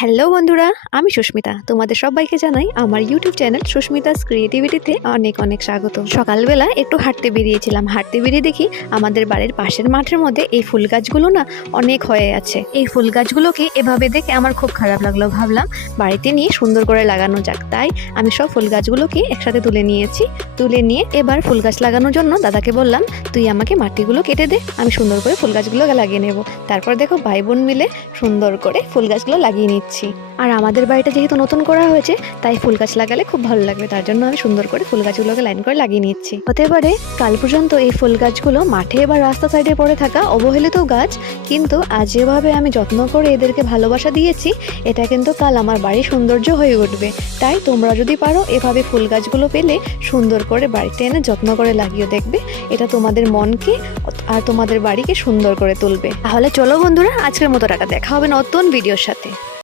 Hello বন্ধুরা, আমি সুস্মিতা। তোমাদের সবাইকে জানাই আমার ইউটিউব চ্যানেল সুস্মিতাস ক্রিয়েটিভিটিতে অনেক অনেক স্বাগত। সকালবেলা একটু হাঁটতে বেরিয়েছিলাম। হাঁটতে বেরিয়ে দেখি আমাদের বাড়ির পাশের মাঠের মধ্যে এই ফুল গাছগুলো না অনেক হয়ে আছে। এই ফুল গাছগুলোকে এভাবে দেখে আমার খুব খারাপ লাগলো। ভাবলাম বাড়িতে নিয়ে সুন্দর করে লাগানো যাক। তাই আমি সব ফুল গাছগুলোকে একসাথে তুলে নিয়েছি। তুলে নিয়ে এবার ফুল গাছ লাগানোর জন্য দাদাকে বললাম, তুই আমাকে মাটিগুলো কেটে দে, আমি সুন্দর করে ফুল গাছগুলো লাগিয়ে নেব। তারপর দেখো ভাই বোন মিলে সুন্দর করে ফুল গাছগুলো লাগিয়ে নিচ্ছি। আর আমাদের বাড়িটা যেহেতু নতুন করা হয়েছে, তাই ফুল গাছ লাগালে খুব ভালো লাগবে। তার জন্য আমি সুন্দর করে ফুল গাছগুলোকে লাইন করে লাগিয়ে নিচ্ছি। হতে পারে কাল পর্যন্ত এই ফুল গাছগুলো মাঠে বা রাস্তা সাইডে পড়ে থাকা অবহেলিত গাছ, কিন্তু আজ যেভাবে আমি যত্ন করে এদেরকে ভালোবাসা দিয়েছি, এটা কিন্তু কাল আমার বাড়ির সৌন্দর্য হয়ে উঠবে। তাই তোমরা যদি পারো এভাবে ফুল গাছগুলো পেলে সুন্দর করে বাড়িতে এনে যত্ন করে লাগিয়ে দেখবে, এটা তোমাদের মনকে আর তোমাদের বাড়িকে সুন্দর করে তুলবে। তাহলে চলো বন্ধুরা, আজকের মতো টাটা, দেখা হবে নতুন ভিডিওর সাথে।